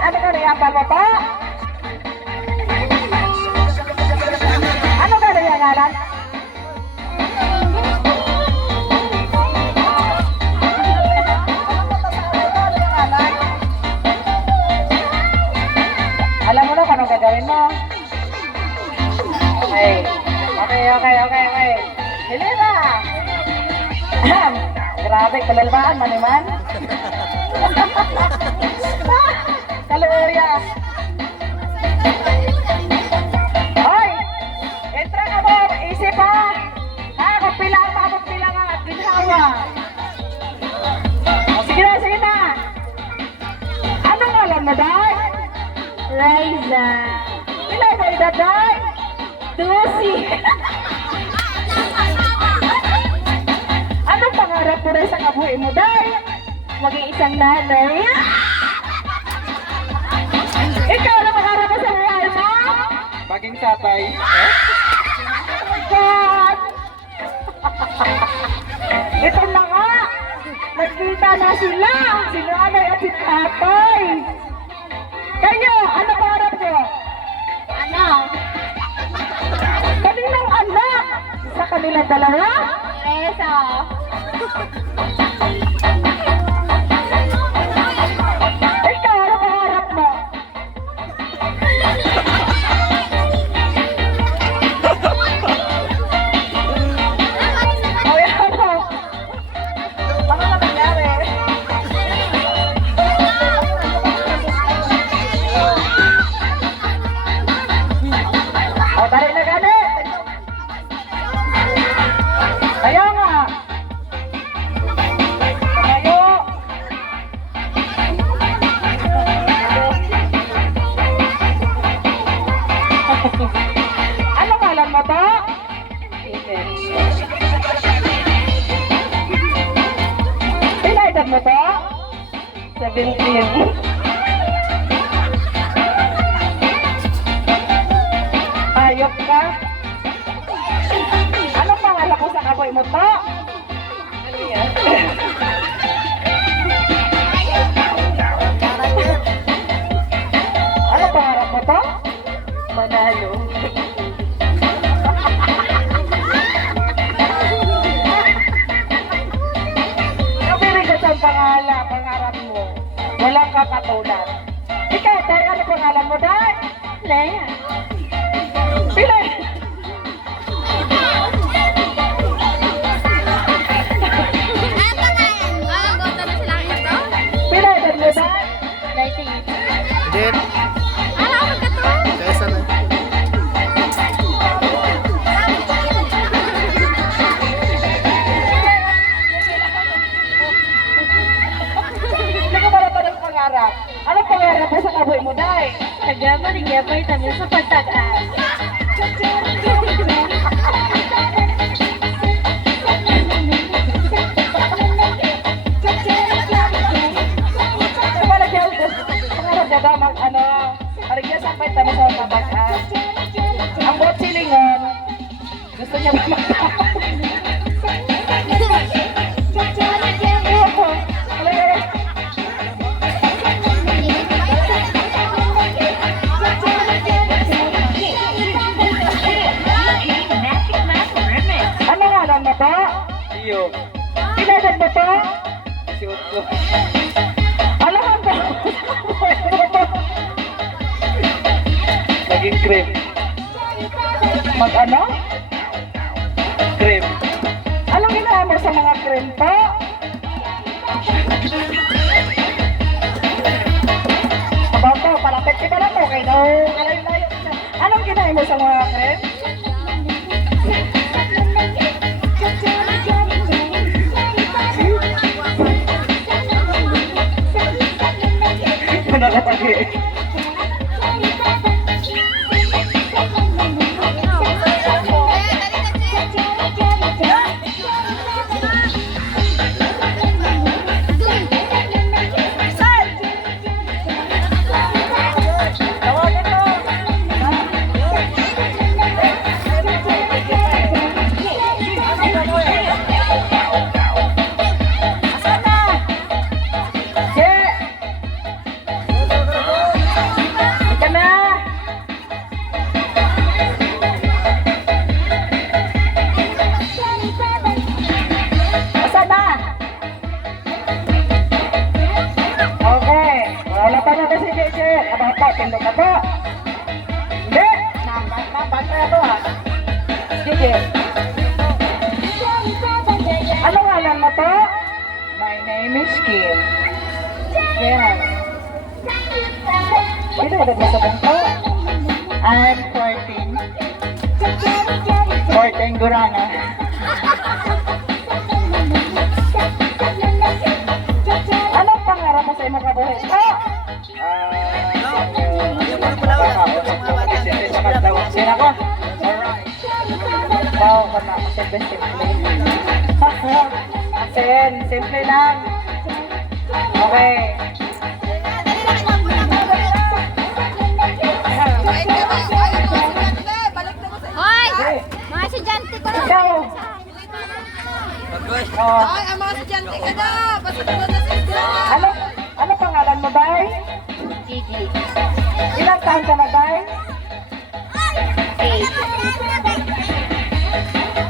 ano ka niyambal mo to? Ano ka niyangalan? Alam mo na kung anong gagawin mo? Okay. Helena! Grabe, kalalbaan maniman. Kaluya. Hoy! Entra ka mo, isip ha! Kung pila nga, ginhawa. Sige na! Anong alam mo, Day? Liza. Pila mo edad, Day? 12. Anong pangarap mo rin sa kabuhi mo, Day? Maging isang nanay. Ikaw na pangarap mo sa buhay mo? Maging tatay. God! Ito na nga! Nagkita na sila! Si nanay at si tatay! Kayo, ano pangarap nyo? Ano? Kaninang anak? Sa kanilang dalawa? Teresa. Ikaw, ano pangarap mo? O yan mo. Ano na nangyari? O, dali na gani! Ayaw nga! Ayaw! Ano kalan mo to? Pila edad mo to? 17. Ayok ka? Anong pangalan ko sa kaboy mo to? Ano yan? Ano pangarap mo to? Manalo. Kapirin ko sa pangarap mo. Walang kakatulad. Ikaw, Day, ano pangalan mo, Day? Lea. Pila? Pila edad mo, Day? 19. Then, Alam mo ka to? kesa na. Hindi ka pala pa ng pangarap. Ano pangarap mo sa kaboy mo, Day? Nagama ni Gabay tayo sa pagtagas. Pangarap mo ba mag ano? Parigyan sa pay tayo sa kabagas. Ang bot silingon, gusto niya ba Ano nga lang mo to? Iyo. Pinadad mo to? Si Otto. Alam mo to? Naging cream. Mag ano? Cream. Anong ginawa mo sa mga cream to? About to, palapit ka na to. Kaya kalayo-layo siya. Anong ginawa mo sa mga cream? Nakapag-i. talaga si JJ. Aba po, tindog na po. Hindi. Nabat na ito ha. JJ. Ano ngalan mo to? My name is Kim. Yes. Ito ba sa bangko? I'm 14. 14 Gurana. Anong pangarap mo sa imong kabuhi? Oh! Sina ko? Alright. Wow, wala ako sa best simple. Asin, simple lang. Okay. Hoy! Mga estudyante ko. Ikaw. Oh. Ay, ang mga estudyante ka na! Pasunod na sa isla! Ano pangalan mo, Bay? Gigi. Ilang taon ka na, Bay? 8.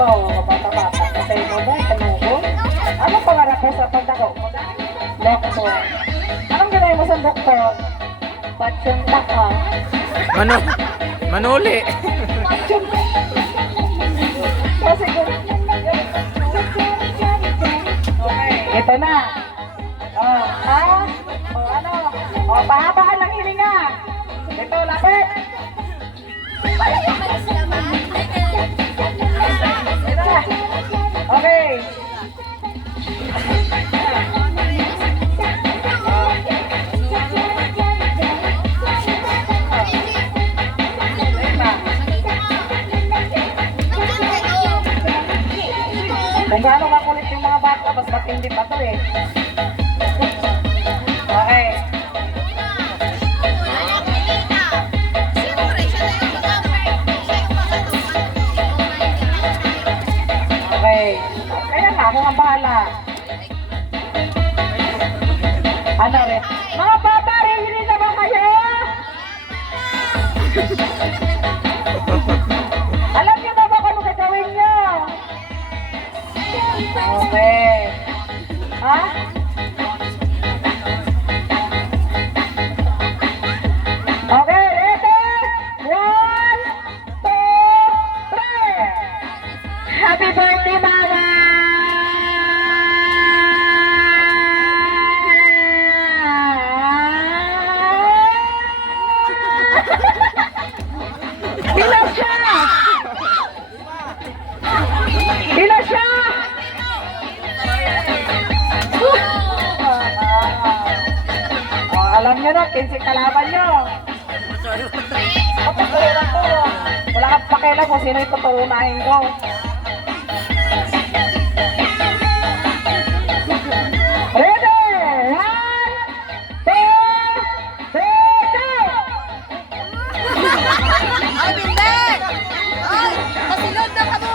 Wow, bata-bata. Patay mo, Bay? Tanugo? Ano pangarap mo sa pagdako? Doktor. Anong gano'n mo sa doktor? Patsunta ka. Manuli. Kasi okay, ito na. Oh, ha? Oh, ano? Oh, pahabaan ng hininga. Ito, lapit. Ito na. Okay. Kung gaano kakulit yung mga bata, mas matindi pa to eh. Okay. Okay. Kaya nga, ako ang bahala. Ano rin? Mga bata, ready na ba kayo? Alam niyo na ba kung ano gagawin niyo? Okay. Ha? Okay, ready? 1, 2, 3. Happy birthday, Mama! Bila siya! Bila siya! Alam nyo na, 15 kalaban nyo. Wala kang pakialam kung sino yung tuturunahin ko. Ready? 1, 2, 3, go! Ay, hindi! Ay, pasunod na ka mo!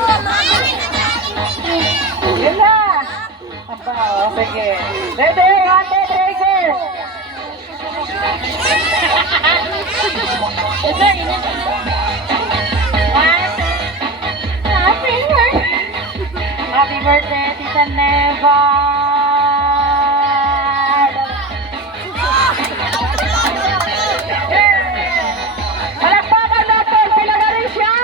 Yun na! Aba, o, sige. Ready? 1, 2, 3, go! Ito, init na. Happy birthday, Tita Neva! Palakpakan natin! Kailangan rin siya!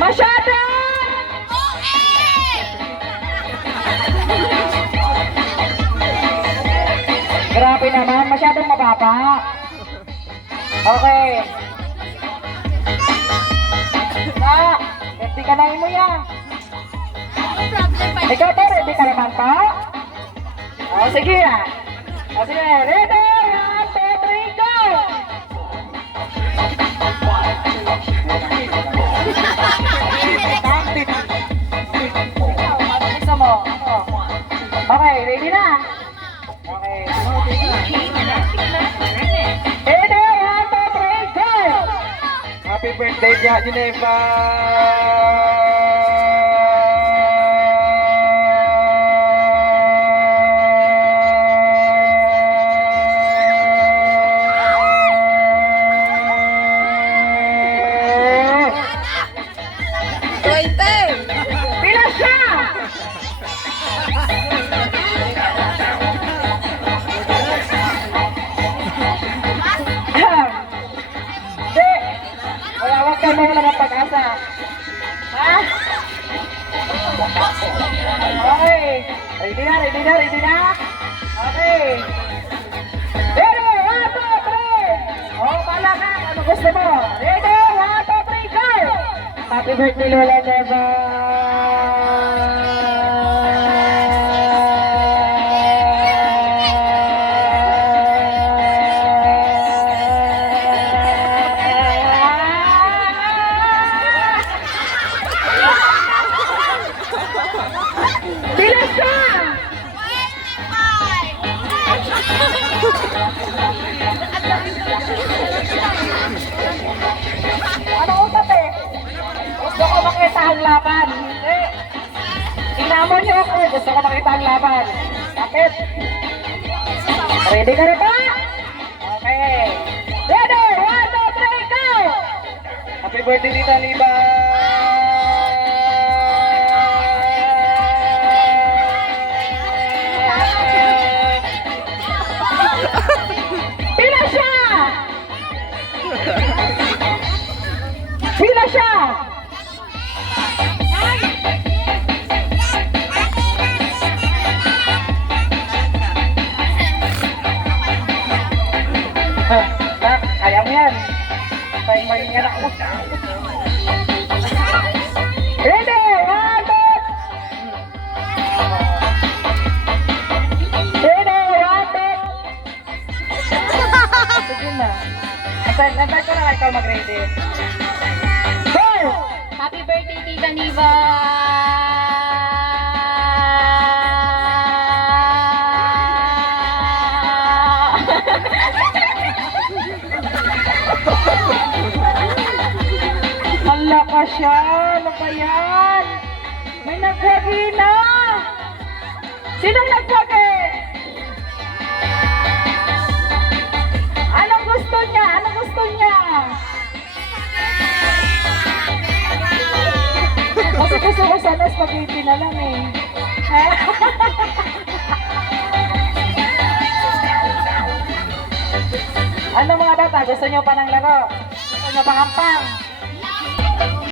Masyado! Grabe naman, masyadong mababa. Okay. Na, ready ka na mo yan. Ikaw to, ready ka naman pa? O, sige ah. O, sige, ready? 1, 2, 3, go! Gusto mo? Okay, ready na? Okay. Ready? 1, 2, 3, go! Happy birthday, Tia Geneva! Pila siya! mo lang ang pag-asa. Ha? Okay. Ready na, ready na, ready na? Okay. Ready, 1, 2, 3. Oh, pala ka. Ano gusto mo? Ready, 1, 2, 3, go! Happy birthday, Lola Neva! Bilis ka! Ano usap eh? Gusto ko makita ang laban. Hindi. Tinamon niyo ako. Gusto ko makita ang laban. Bakit? Ready ka na ba? Okay. Ready? 1, 2, 3, go! Happy birthday, Tita Liba! Pila siya! Pila siya! Ha? Kaya mo yan. Tayo mo yung anak mo. Ready? 1, 2. Ready? 1, 2. Sige na. Nantay ko na ikaw mag-ready. Go! Happy birthday, Tita Neva! Hala ka siya! Ano ba yan? May nagwagi na! Sinong nagwagi? Anong gusto niya? Anong gusto niya? Kasi gusto ko sana spaghetti na lang eh. Ano mga bata? Gusto niyo pa ng laro? Gusto niyo pa hampang?